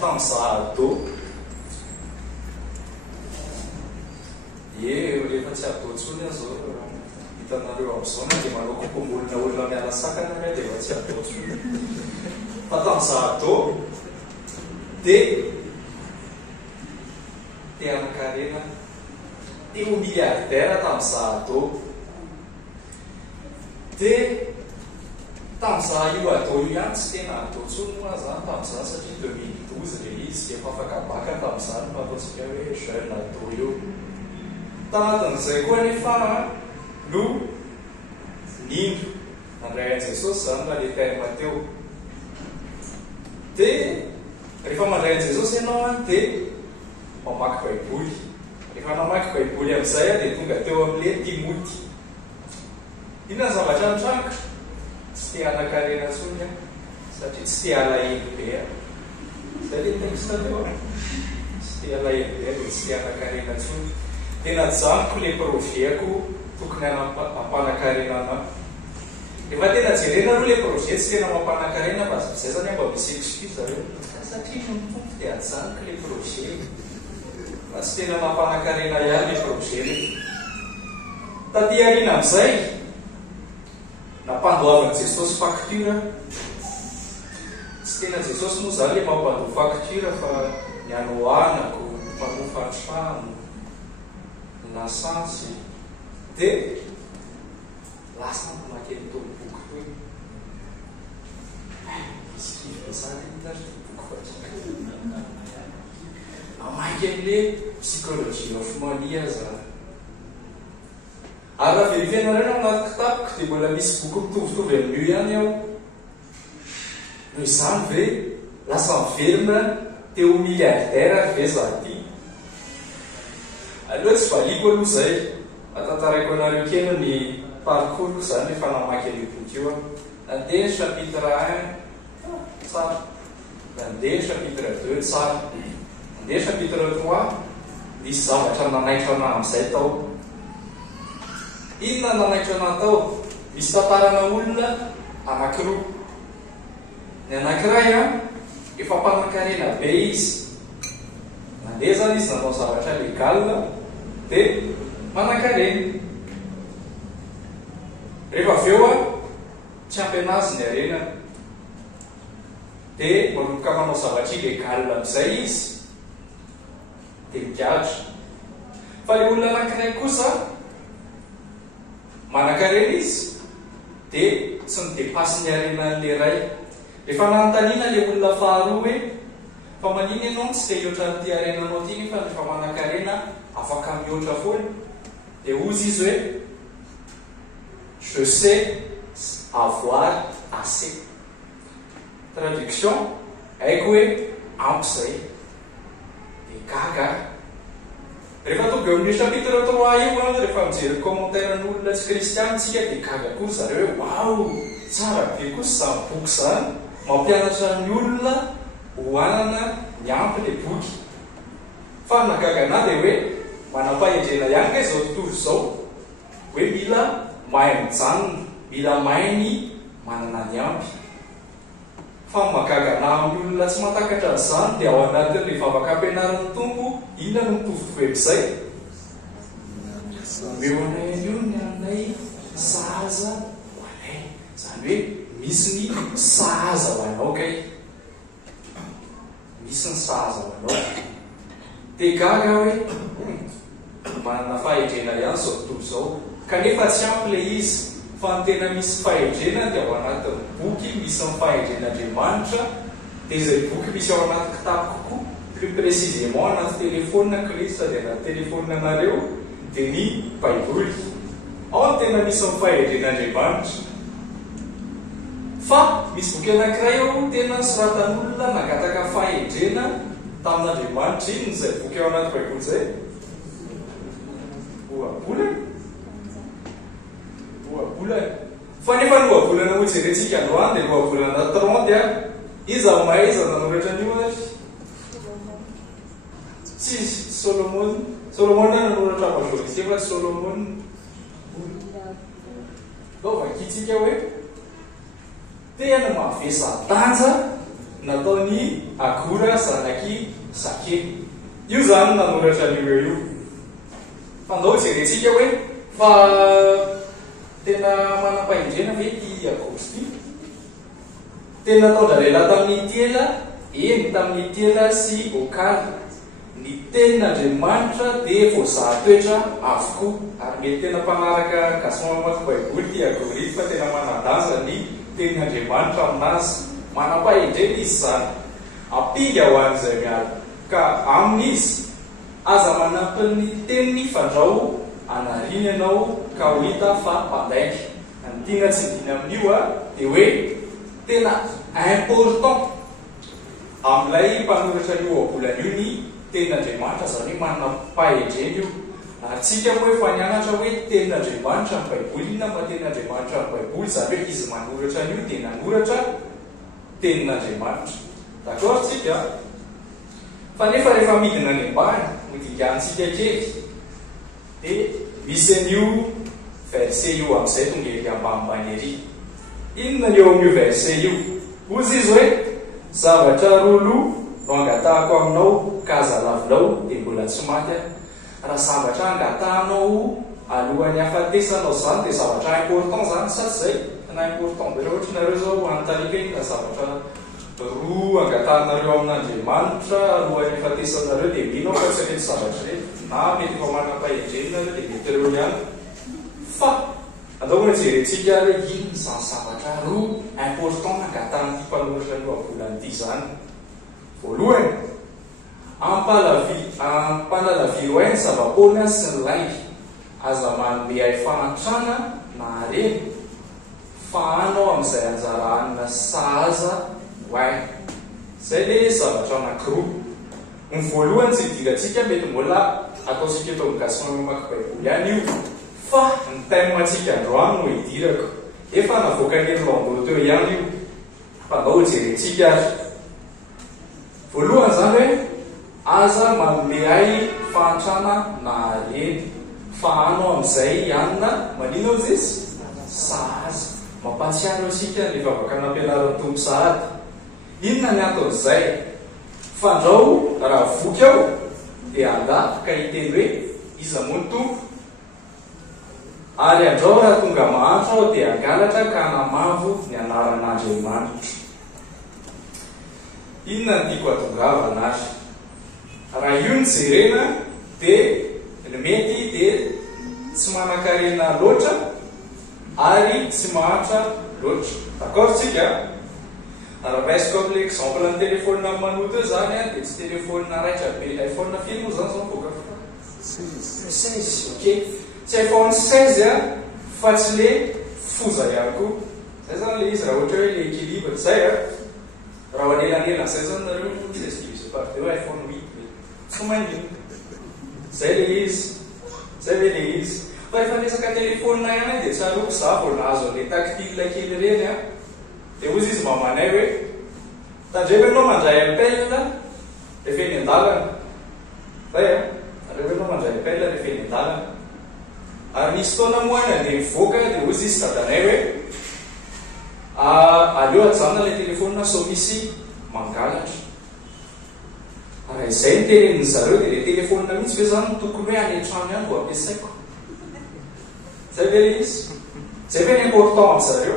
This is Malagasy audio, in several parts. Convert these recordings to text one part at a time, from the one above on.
tamin'izahato rehefa tsy abdoantsony azao hitanareo amin'izao na dia manao kokombolona olona miala sakana ane dia efa tsy abdoantsony fa tamin'izahato dia Ankarena teo milliardaire tamin'izahato dia tamin'izaha io atao io ihany tsy tena atao tsony moa zany tamin'izany satria 2012 le izy efa afaka baka tamin'izany fa ataontsika hoe jeune atao io tanatin'izay koa nefa no nindro nandray an' Jesosy zany raha le terme teo dia rehefa mandray an' Jesosy ianao a dia mamaky baiboly rehefa namaky baiboly amin'izay a dia tonga teo amin'le Timoty inona zavatra nitranga tsy te Ankarena tsony a satria tsy te alahelo be a zay le texte teo tsy te alahelo be dia tsy te Ankarena tsony tena janoko le projetko tokony ampanankarena anao rehefa tena jerena aloha le projet tsy tena mampanankarena fa zay zany mba misy excuse zareo satria nomponko dia ajanoko le projet fa tsy tena mampanankarena ihany le projet taty arina amin'izay nampandoavan'i Jesosy facture tsy tena Jesosy moa zany le mampandoa facture fa ny anoanako mpanofa trano lasansy dia lasa mamaky ny toboky toy misy kivasany mitary toboky fa amaky amin'le psychologie hofomania zany ary raha verifianareo anaty kitapoko dia mbola misy boky mitovitovy amin'io ihany aho noho izany ve lasa miverina teo milliardaire ary ve za ty aloha tsy valiko aloha zay atantaraiko anareo kely ny parcourko zany rehefa namaky an'io boky io a nandeha chapitre 1 tsara nandeha chapitre 2 tsara nandeha chapitre 3 misy zavatra nanaitra ana amin'izay tao inona nanaitra ana tao misy tantarana olona anankiroa ny anankiray a efa mpanankarena be izy nandeha zany izy nanao zavatra legal dia manankarena rehefa avy eo a tsy ampy anazy ny arena dia manomboka manao zavatra ilegal amin'izay izy dia migadra fa le olona anankiray kosa manankarena izy dia tsy midepasy ny arena n'le ray rehefa nanontaniana le olona faharoa hoe fa maniny ianao tsy te hioatra n'ity arenanao ty nefa rehefa manankarena afaka mihoatra foana dia ozy izy hoe je sais avoir assez traduction haiko hoe ampy zay dia gaga rehefa tonga amin'ny chapitre 3 io a rehefa mijery commentaire n'olona tsy kristiantsika dia gaga kory zareo hoe wao tsara be kosa zany boky zany mampianatra ny olona hoanana ny ampy le boky fa nagagana dia hoe manam-pahendrena ihany ka izao tontolo izao hoe mila mahay mijanona mila mahay ny manana ny ampy fa magagana amin'ny olona tsy matakatra n'izany dia ao anatin'le vavaka ampianaran'ny tompo inona no mitovitovy amin'izay meo anay io ny anay sahaza ho anay zany hoe misy ny sahaza ho anao kay misy ny sahaza ho anao dia gaga hoe manana fahendrena ihany zao tontolo izao kanefa tsy ampy le izy fa ny tena misy fahendrena dia ao anatin'ny boky misy ny fahendren'Andriamanitra dia izay boky misy ao anaty kitapoko plus précisément anaty telefônina Krista dia anaty telefônina anareo dia ny baiboly ao ny tena misy ny fahendren'Andriamanitra fa misy boky anankiray ao tena soratan'olona nagataka fahendrena tamin'Andriamanitra iny izay boky ao anaty baiboly zay oabolana fa nefa lohabolana ho jerentsika androany dia lohabolana 30 a iza mahay iza nanoratra an'io a tsy Solomon nanoratra majorité fa Solomon vaovakitsika hoe tena mavesa-danja nataony agora zanaky zakely. Io zany nanoratra an'ireo io. Fandao jerentsika hoe fa tena manam-pahendrena ve ty agory ty? Tena nataondra lehilahy tamin'ny tela, eny tamin'ny tela sy okala. Ny tenin'Andriamanitra dia voazahatoetra avokoa, ary mety tena mpanaraka gasy mamaky baiboly ty agory fa tena manadanja ny tenin'Andriamanitra aminazy. Manam-pahendrena izy zany, ampinga ho an'izay miala. Ka amin'izy aza manampy ny teniny fandrao anariny ianao ka ho hita fa mpandaika. Ny tiana tsy diny amin'io dia hoe tena important amin'ilay mpanoratra io oabolana io ny tenin'Andriamanitra, zany hoe manam-pahendrena io. Atsika moa efa nianatra hoe tenin'Andriamanitra ny baiboly, inona ma tenin'Andriamanitra ny baiboly, zany hoe izy manoratra an'io dia nanoratra tenin'Andriamanitra. D'accord tsika? Fa nefa rehefa midina any ambany modingantsika kely dia misy an'io verset io amin'izay tonga ery ambanimbany ery. Inona ny eo amin'io verset io? Ozy izy hoe zavatra rolo no angatahako aminao ka aza lavinao dia mbola tsy maty aho. Raha zavatra angatahanao alohan'ny hafatesanao zany dia zavatra important zany sa tsy zay? Tena important be raha ohatra nareo zao anontaniaka iny zavatra roa angatahanareo amin'Andriamanitra alohan'ny hafatesanareo dia minao fa tsy mety zavatra reny, na mety efa manam-pahendrena nareo dia mety reo ihany. Fa ataoko jerentsika hoe ino zany zavatra roa important angatahan'ity mpanoratra ny oabolanyity zany. Voalohany, ampanalaviro ainy zava-pona sy ny lay, aza manome ay fahantrana na hareny fa anao amin'izay anjara anina sahaza ho ainy. Zay le zavatra anankiroa. Ny voalohany tsy idirantsika mety mbola ataosika eto amin'ny gasy mamaky baiboly ihany io, fa ny taimatsika androany no idirako. Efa navoaka ny eloambolo teo ihany io, fa ndao jerentsika ary. Voalohany zany hoe aza manome ay fahantrana na hareny fa anao amin'izay anina manino izy izy? Sahaza. Mampatsiaro asika ny vavaka nampianaran'ny tompo sahady. Inona ny anton'izay? Fandrao raha voky aho dia andafy ka hiteny hoe iza moa ny tompo, ary andrao raha tonga mahantra aho dia angalatra ka hanamavo ny anaran'Andriamanitra. Inona ny tiako atongavana azy? Raha io ny jerena dia ny mety dia tsy manan-karena loatra ary tsy mahantra loatra. D'accord tsika? Raha raisiko amin'ny exemple ny telefônina manoto eo zany dia tsy telefônina raitra be, iPhone firy moa zany zao mivoaka fa 16, ok, tsy iPhone 16 fa tsy le foza ihany koa. Zay zany le izy raha ohatra hoe le équilibre zay raha ho anelanelana zay zany nareo excuse parte hoe iPhone 8 tsy manino. Zay le izy, zay ve le izy. Fa efa resaka telefônina ihany dia tsaroko za vao nahazo an'le tactile kely reny dia ozy izy mamanay hoe tandremo ianao mandray appel rehefa eny an-dalana. Zay tandremo ianao mandray appel rehefa eny an-dalana. Ary misy fotoana moana dia mivoaka dia ozy izy dadanay hoe aleo ajanona ilay telefônina so misy mangalatra. Raha izay ny tenenin zareo dia ilay telefônina mihitsy ve zany tokony hoe any an-trano ihany vao ampiasaiko. Zay ve le izy? Zay ve ny important amin'ny zareo?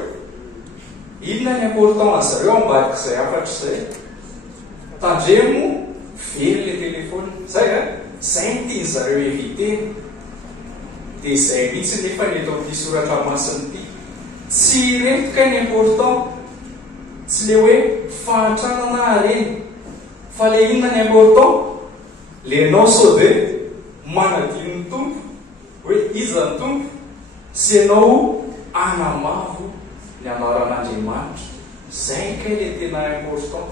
Inona ny important amin'ny zareo ambadika izay afatra izay? Tandremo very le telefônina. Zay zay ny tiany zareo eviteny. Dia izay mihitsy nefa ny eto amin'ny soratra masiny ity. Tsy retika ny important, tsy le hoe fahantrana na hareny, fa le inona ny important? Le anao sao dia manadino ny tompo hoe iza ny tompo, sy anao anamavo ny anaran'Andriamanitra. Zay kay le tena important.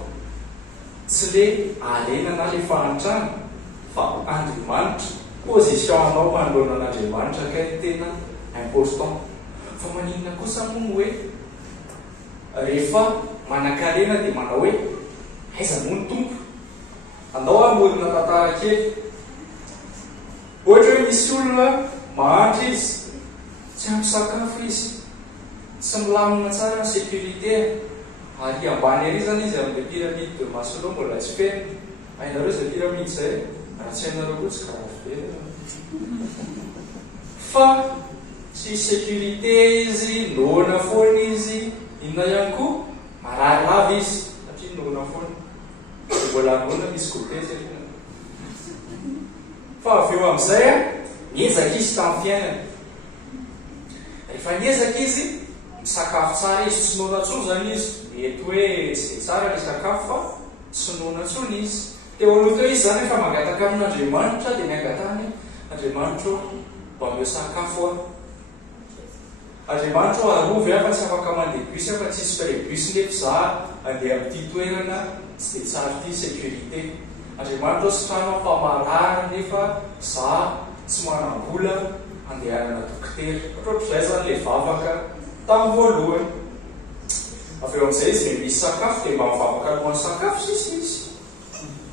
Tsy le alena na le fahantrana, fa Andriamanitra. Position anao manoloana an'Andriamanitra kay tena important. Fa maninona kosa moa hoe rehefa manan-karena dia manao hoe aiza moa ny tompo. Andao amorona tantara kely. Ohatra hoe misy olona mahantra izy, tsy ampy sakafo izy, tsy milamina tsara ny sécurité, ary ambany ary zany izy amin'le pyramide de Maslow mbola tsy feno. Hainareo izay pyramide zay raha tsy hainareo koa tsy karaha feno. Fa tsy sécurité izy, noana foana izy, inona ihany koa marary lava izy satria noana foana. Mbola noana misy côté zay. Fa avy eo amin'izay niezaka izy tamin'ny fiainany. Rehefa niezaka izy misakafo tsara izy, tsy noana tsony zany izy. Mety hoe tsy tsara ny sakafo fa tsy noana tsony izy. Teo aloha teo izy zany efa mangataka amin'Andriamanitra dia niangatany Andriamanitra mba meo sakafo aho. Andriamanitra arovy aho fa tsy afaka mandeha bus aho fa tsisy prébus nefa za andeha amin'ity toerana tsy dia tsara ity sécurité. Andriamanitra sy trano fa marary nefa za tsy manam-bola andehanana dokotera. Ohatr'izay zany le vavaka tamin'ny voalohany. Avy eo amin'izay izy misy sakafo dia mba mivavaka alohan'ny sakafo sisy izy.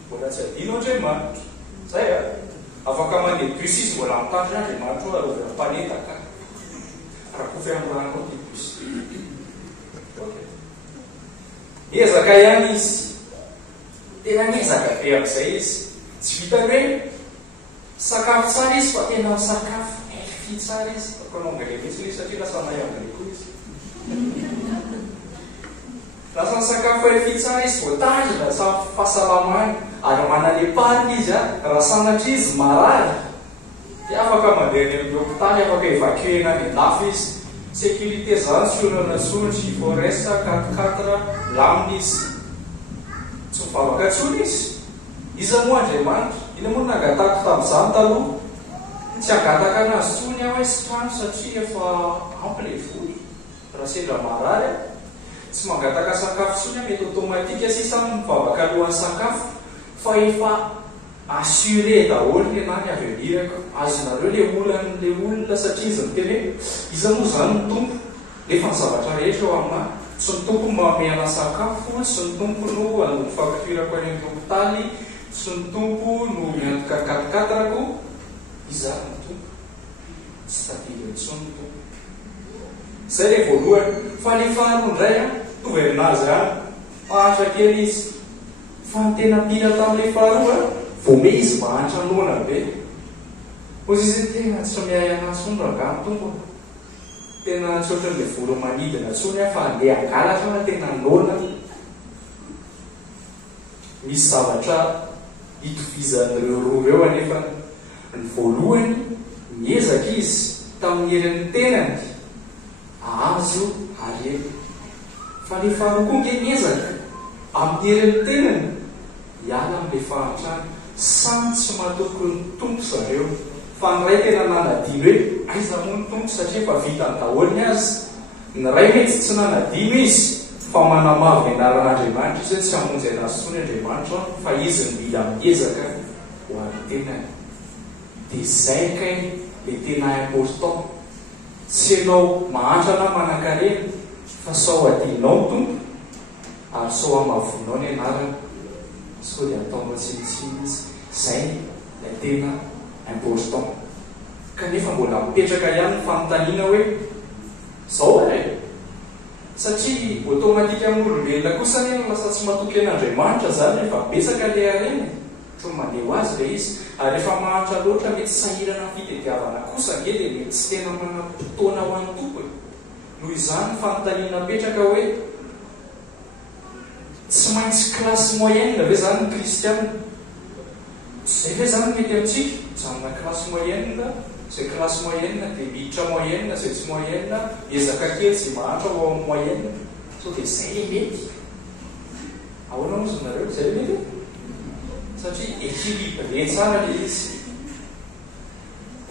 Mbola tsy adino Andriamanitra. Zay afaka mandeha bus izy mbola mitandry Andriamanitra hoe arovy am-panetaka. Raha kofy amin'ny ranonao ty bus. Ezaka ihany izy. Tena niezaka be amin'izay izy. Tsy vita hoe sakafo tsara izy fa tena sakafo healthy tsara izy. Akonao anglais izy satria lasa mahay anglais koa izy. Lasa ny sakafo healthy tsara izy voatandry lasa fahasalamany ary mananepary izy raha sanatria izy marary dia afaka mandeha ny amin'ny hôpitaly, afaka évacuer-na ny lafo izy. Sécurité zany tsy olana tsony, forest 4x4 lamina izy. Tsy mivavaka tsony izy. Iza moa Andriamanitra, ina moa nangatako tamin'izany taloha. Tsy hangataka anazy tsony aho hoe sy trano satria efa ampy le vola. Raha sendra marary tsy mangataka sakafo tsony mety automatika sisa mivavaka alohan'ny sakafo fa efa assuré daholo ny anany avenirako. Azonareo le olona satria izy miteny hoe iza moa zany ny tompo nefa ny zavatra rehetra eo aminahy. Tsy ny tompo mameana sakafo, tsy ny tompo no anomy fakturako any amin'ny hôpitaly, tsy ny tompo no miantoka 4x4-ako. Iza ny tompo, tsy tadidiny intsony ny tompo. Zay le voalohany. Fa le faharoa indray toverinazy any mahantra kely izy. Fa ny tena pila tamin'ilay faharoa vome izy mahantra noana be. Ozy izy tena tsy mihay anazy tsony raha ny tompo. Tena tsy ohatran'le voro manidina tsony fa andeha angalatra fa tena noana. Misy zavatra hitovizan'ireo roa ireo anefa ny voalohany niezaka izy tamin'ny herin'ny tenany azo areny. Fa le faharoa koa nge niezaka amin'ny herin'ny tenany hiala amin'le fahantrany. Samy tsy mahatoky ny tompo zareo. Fa ny ray tena nanadimy hoe aiza moa ny tompo satria efa vita ny daholo azy. Ny ray mety tsy nanadimy izy fa manamavy ny anaran'Andriamanitra izy hoe tsy hamonjy anazy tsony Andriamanitra fa izy ny mila miezaka ho amin'ny tenany. Dia zay kay le tena important. Tsy ianao mahantra na manan-karena fa sao adinao ny tompo ary sao amavonao ny anarana. Sao dia ataonao tsinitsiny izy. Zay le tena important. Kanefa mbola mipetraka ihany ny fanontaniana hoe zao satria automatika amin'ny olombelona kosa ny lasa tsy matoky an'Andriamanitra zany rehefa betsaka le areny tro mandeha ho azy le izy. Ary rehefa mahantra loatra mety sahirana fitediavana kosa nge dia mety tsy tena manam-potoana ho an'ny tompo. Noho izany fanontaniana petraka hoe tsy maintsy klasy moyenne ve zany ny kristianina? Zay ve zany mety amintsika janona klasy moyenne? Zay klasy moyenne dia miditra moyenne, zay tsy moyenne ezaka kely zay mahantra ao amin'ny moyenne. So dia zay le mety. Ahoana moa zanareo zay le mety? Satria équilibré tsara le izy.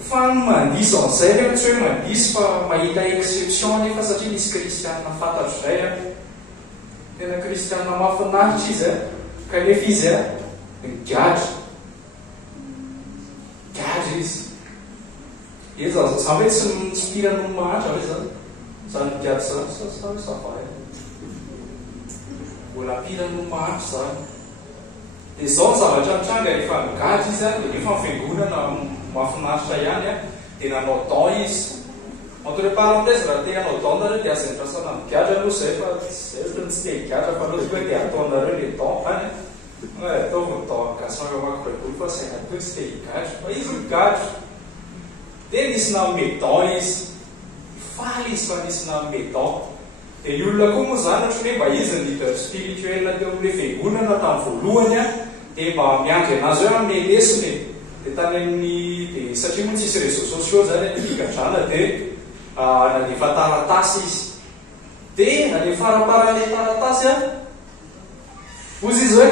Fa ny mandiso an'izay rehefa tsy hoe mandiso fa mahita exception nefa satria nisy kristianina fantatro izay tena kristianina mahafinaritra izy kanefa izy gadra izy. Zany hoe tsy pirano mahantra hoe zany zany gadra zany sa savay mbola pirano mahantra zany. Dia zao ny zavatra mitranga rehefa migadra izy dia nefa mifiangonana mahafinaritra ihany dia nanao don izy entre parenthèses raha te hanao dent nareo dia aza nitrasana migadra aloha zay fa zay ohatra ny tsy te higadra fa loatra hoe dia ataonareo le dent any ataovy dent gasanga mako baiboly fa saina to tsy te higadra fa izy migadra dia nisy nanome dent izy faly izy fa nisy nanome dent dia ny olona koa moa zany ohatra hoe mba izy ny leader spirituel teo amin'le fiangonana tamin'ny voalohany a dia mba miandry anazy hoe amin'ny lesony dia tany amin'ny dia satria moa tsisy réseaux sociaux zany ny figadrana dia nalefa taratasy izy dia nalefa faraparan'le taratasy a ozy izy hoe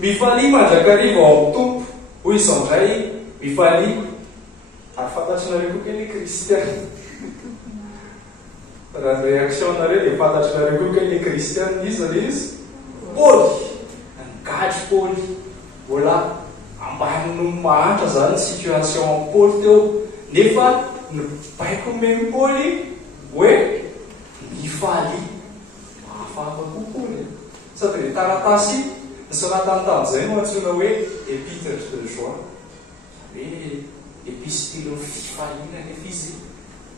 mifaly mandrakariva ao amin'ny tompo hoy izy amindray mifaly ary fantatrinareo koa ny kristiana raha ny réactionnareo dia fantatrinareo koa ny kristiana izy le izy Paul nigadry Paul mbola ambanino mahantra zany situation amin'ny Paul teo nefa nibaiko memy Paul hoe mifaly mahafaka kokoa sady le taratasy nisoratany tamin'izay no antsoina hoe épître de Juin hoe épistile fifaliana nefa izy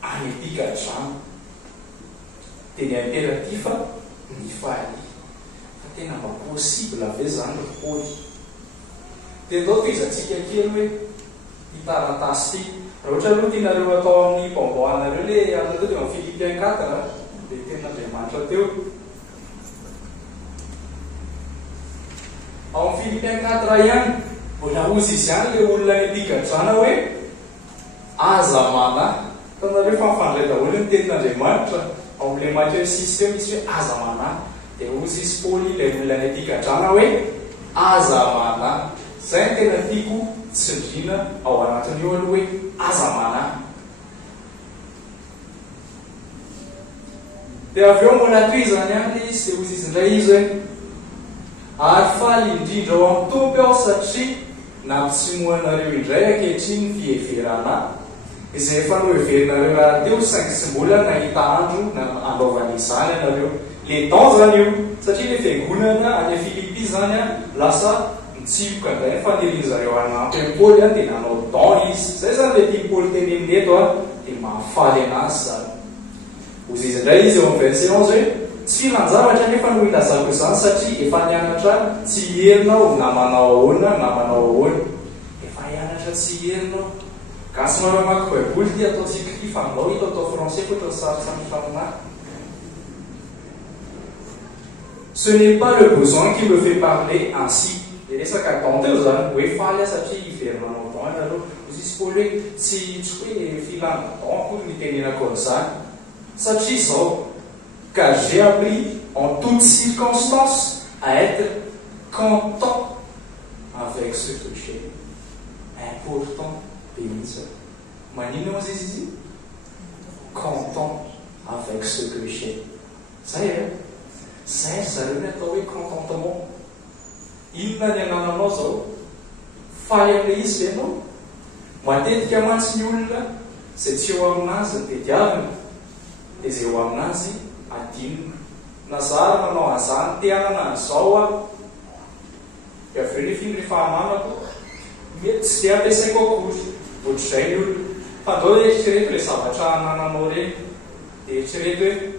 any mpigadrano dia ny impératif mifaly fa tena mba possible ave zany ry Paul dia atao toizatsika kely hoe itaratasy ty raha ohatra aloha tianareo atao amin'ny mpamboanareo le anao teo dia amin'ny Philippiens 4 dia ten'Andriamanitra teo ao amin'ny Philippiens 4 ihany mbola ozy izy ihany le olona ny mpigadrana hoe aza mana tanareo fa mifandray daholo ny tenin'Andriamanitra ao amin'le Matthieu 6 teo misy hoe aza mana dia ozy izy Paul ilay olona ny mpigadrana hoe aza mana zay ny tena tiako tsindrina ao anatin'io aloha hoe aza mana dia avy eo mbola toy zany any izy dia ozy izy indray izy hoe ary faly indrindra ao amin'ny tompo aho satria nampitsimoanareo indray ankehitriny ny fieverana izay efa noheverinareo rahateo saingy tsy mbola nahita andro anaovana izany ianareo le temps zany io satria le fiangonana any Philippi zany a lasa mitsiboka ndray fanirian'zareo anampy amin'ny Paul a dia nanao dent izy zay zany le tia Paul teneniny eto a dia mahafaly anazy zany ozy izy indray izy eo amin'ny verset 11 hoe tsy filan-javatra nefa no ilazako izany satria efa nianatra tsy herinao na manao ahoana na manao ahoana efa hianatra tsy herinao gasy maramaky baiboly ty ataontsika ty fa aminao hita atao français koatra ny sarotsarotra taminahy ce n'est pas le besoin qui me fait parler ainsi dia resaka dent teo zany hoe faly a satria iverinanao dent ianareo ozy izy Paul hoe tsy hoe filana dent akory ny tenenako an'izany satria zao car j'ai appris en toutes circonstances à être content avec ce que j'ai. Important bénisseur. Manino izy content avec ce que j'ai. Zay zareo ny atao hoe contentement. Inona ny anananao zao faly amin'le izy ianao matetika mantsy ny olona zay tsy eo aminazy ny tediavina dia zay eo aminazy adinina nazara manao an'izany teanana an'izao a dia avy eo nefiny rehefa hamanako mety tsy dia ampiasaiko akory ohatr'izay ny olona fa andao eritrereto le zavatra anananao reny dia eritrereto hoe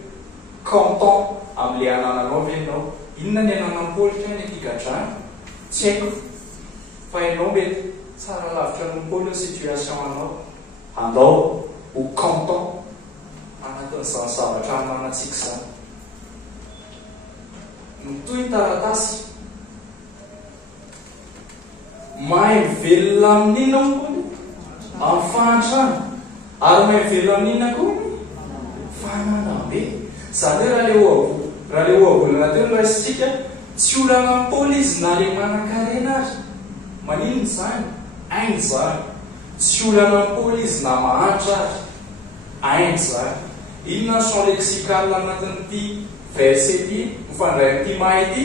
content amin'le anananao venao inona ny ananam-politra ny mpigadrana tsy haiko fa ianao mety tsara lavitra nompoly eo situation anao andao ho content anatin'izany zavatra ananantsika zany mitoy ny taratasy mahay mivelona amin'ina moa amin'ny fahantrana ary mahay mivelona amin'ina koa fananambe zany hoe raha le oavolana teo no raisitsika tsy olana amin'ny Paoly izy na le manan-karena azy maninony zany ainy zany tsy olana amin'ny Paoly izy na mahantra azy ainy zany inona ny champ lexical anatin'ity verset ty mifandray amin'ity mahay ity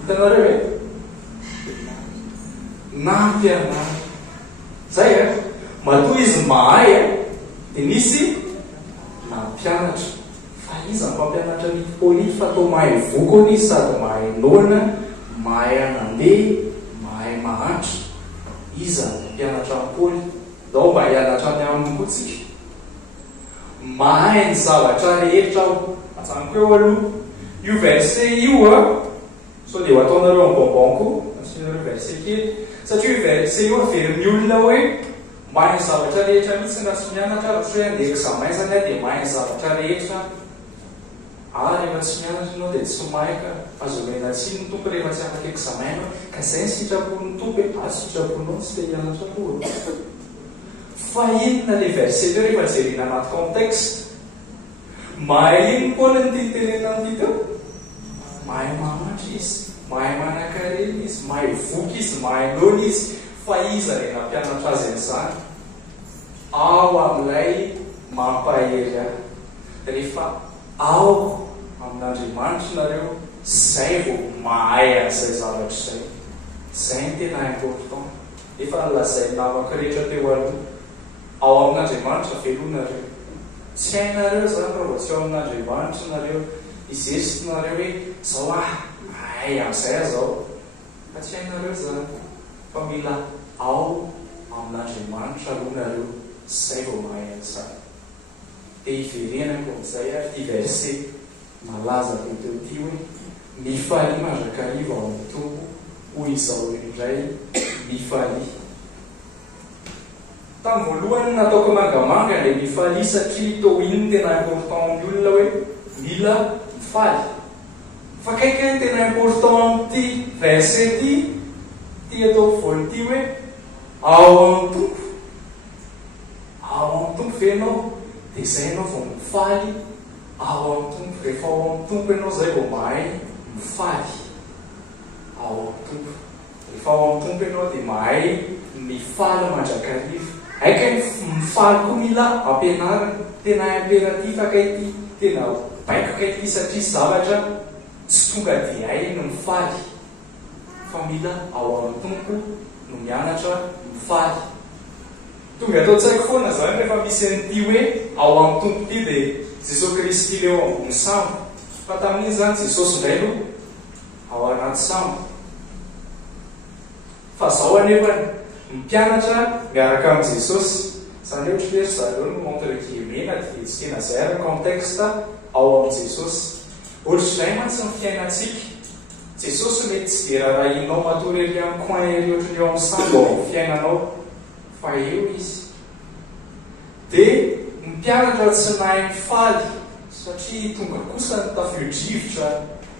hitanareo hoe nampianary zay matoa izy mahay dia nisy nampianatra fa izy ny mpampianatra ny Paoly fa atao mahay vokony izy sady mahay noana mahay anandeha mahay mahantra izy ny mpianatra ny Paoly dao mba hianatra ny aminy koa tsika mahay ny zavatra rehetra aho. Atsaniko eo aloha io verset io so dia ho ataonareo ambonbonko asianareo verset kely satria io verset io averin'ny olona hoe mahay ny zavatra rehetra mihitsy raha sy mianatra raha hoe andeha examen zany dia mahay ny zavatra rehetra. Rehefa tsy mianatra ianao dia tsy mahay ka azomena tsiny ny tompo rehefa tsy afaka examen ka izay ny sitrapon'ny tompo hoe sitraponao tsy te hianatra aloha. Fa inona le verset teo rehefa jerena anaty contexte? Mahay ino koa ny titenena amin'ity teo? Mahay mahantra izy, mahay manan-karena izy, mahay voky izy, mahay laona izy. Fa iza re nampianatra azy amin'izany? Ao amin'ilay mampahery ahy. Rehefa ao amin'Andriamanitra nareo, zay vao mahay an'izay zavatra izay. Zay ny tena important. Efa nolazainy namako rehetra teo aloha. Ao amin'Andriamanitra velonareo. Tsy hainareo zany raha vao tsy ao amin'Andriamanitra nareo izesitrinareo hoe zao mahay amin'izay azao. Fa tsy hainareo zany. Fa mila ao amin'Andriamanitra aloha nareo, zay vao mahay an'izany. Dia iverenako amin'izay ty verset malaza teo ty hoe mifaly mandrakariva ao amin'ny tompo hoy izao indray mifaly. Tamin'ny voalohany nataoko mangamanga ilay mifaly satria tao iny tena important amin'ny olona hoe mila mifaly. Fa kaikany tena important amin'ity verset ty atao voaly ty hoe ao amin'ny tompo. Ao amin'ny tompo ve ianao? Dia izay ianao vao mifaly ao amin'ny tompo. Rehefa ao amin'ny tompo ianao zay vao mahay mifaly ao amin'ny tompo. Rehefa ao amin'ny tompo ianao dia mahay mifaly mandrakariva. Haikany mifaly koa mila ampianarana. Tena imperatif akaity, tena baiko akaity satria zavatra tsy tonga dia hay no mifaly. Fa mila ao amin'ny tompo no mianatra mifaly. Tonga atao tsaiko foana zany rehefa misy an'ity hoe ao amin'ny tompo ity dia Jesosy Kristy leo ambony sambo. Fa tamin'iny zany Jesosy indray no ao anaty sambo. Fa zao anefa mpianatra miaraka amin'ny Jesosy. Zany hoe ohatry hoe zareo no entre guillemets na fihetsika zay ary contexte ao amin'ny Jesosy. Ohatr'izay mantsy ny fiainantsika. Jesosy mety tsy dia rarahinao matory ery amin'ny coin ery ohatrany eo amin'ny sambo ao amin'ny fiainanao. Fa eo izy. Dia mpianatra tsy mahay mifaly satria tonga kosa ny tafio-drivotra.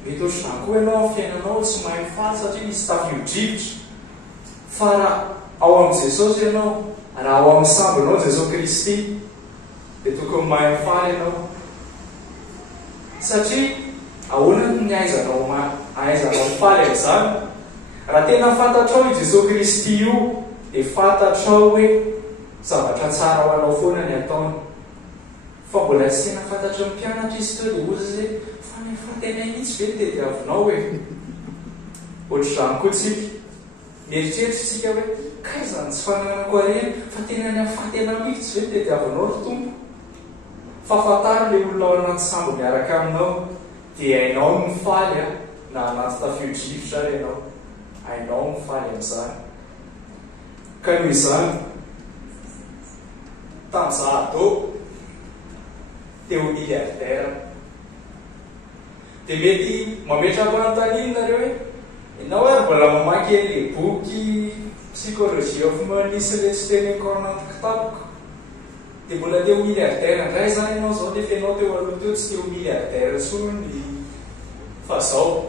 Mety ohatr'izany koa ianao amin'ny fiainanao tsy mahay mifaly satria misy tafio-drivotra. Fa raha ao amin'ny Jesosy ianao, raha ao amin'ny sambo ianao Jesosy Kristy, dia tokony mahay mifaly ianao. Satria ahoana ny ahaizanao mifaly amin'izany? Raha tena fantatrao i Jesosy Kristy io, dia fantatrao hoe zavatra tsara ho anao foana ny ataony. Fa mbola tsy tena fantatra ny mpianatra izy teo dia ozy zay fa tena mihitsy ve ny tediavinao hoe ohatr'izany koa tsika. Mieritreritra hoe kaizany tsy fananako areny fa tena ny afatena mihitsy ve ny tediavinao ry tompo. Fa fantaro ilay olona ao anaty sambo miaraka aminao dia hainao no mifaly na anaty tafio-drivotra ary ianao. Hainao mifaly amin'izany. Ka noho izany tamin'izaho ado teo milliardaire. Dia mety mametra-panontaniana nareo hoe ianao ary mbola mamaky an'ilay boky psychologie humaniste ilay tsy teneniko ao anaty kitaboko. Dia mbola teo milliardaire indray zany ianao zao nefa ianao teo aloha teo tsy teo milliardaire tsony. Fa zao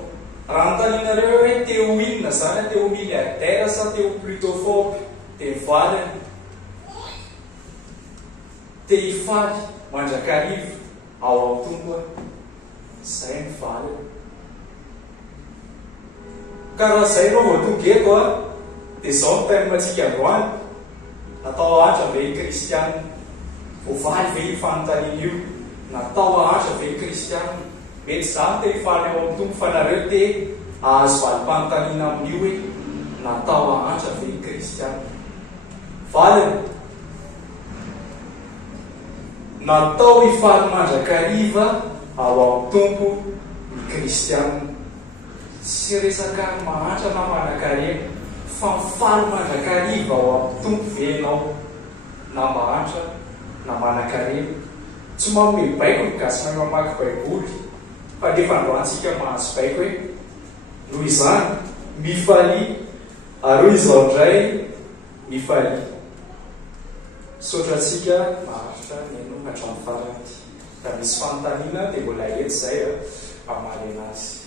raha anontanianareo hoe teo inona zany? Teo milliardaire sa teo plutophobe? Dia mifaly te hifaly mandrakariva ao amin'ny tompo. Zay mifaly. Ka raha zay ianao vao tonga eto dia zao ny taiminantsika androany. Natao ahatra ve ny kristianina? Voavaly ve io fanontaniana io? Natao ahatra ve ny kristianina? Mety zany te hifaly ao amin'ny tompo fa nareo te ahazo valim-panontaniana amin'io hoe natao ahatra ve ny kristianina? Valiny natao hifaly mandrakariva ao amin'ny tompo ny kristianina. Tsy resaka mahatra na manan-karena fa mifaly mandrakariva ao amin'ny tompo ve ianao na mahatra na manan-karena. tsy manome baiko ny gasy mahay mamaky baiboly fa nefa androantsika mahazo baiko hoe noho izany mifaly ary izao indray mifaly sotratsika maharitra neno hatramin'ny farany da misy fanontaniana dia mbola eto zay amaly anazy